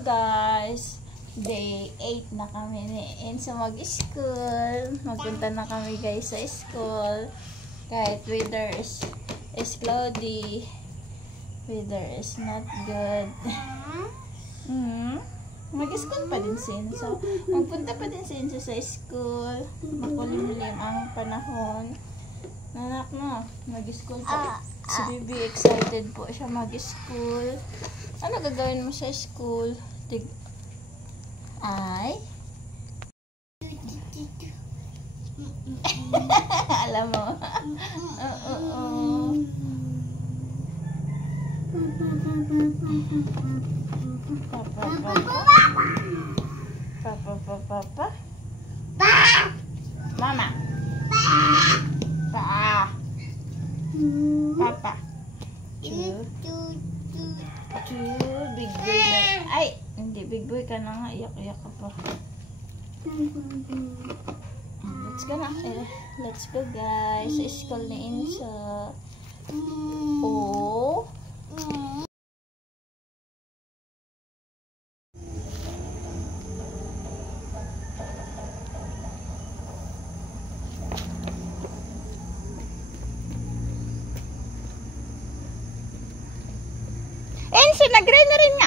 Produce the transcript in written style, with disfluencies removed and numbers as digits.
Guys, day 8 na kami ni Enzo mag-school. Magpunta na kami guys sa school. Kahit weather is cloudy, weather is not good. Mag-school pa din si Enzo. Magpunta pa din si Enzo sa school. Makulimlim ang panahon. Nanak mo, mag-school pa. Si Bibi excited po siya mag-school. Ano gagawin mo sa school? Ay? Alam mo. Papa. Mama. Papa. Big boy na. Ay, hindi big boy ka na nga. Iyak-iyak ka pa. Let's go guys. Sa school ni Enzo. Oh. Enzo, nag-rain na rin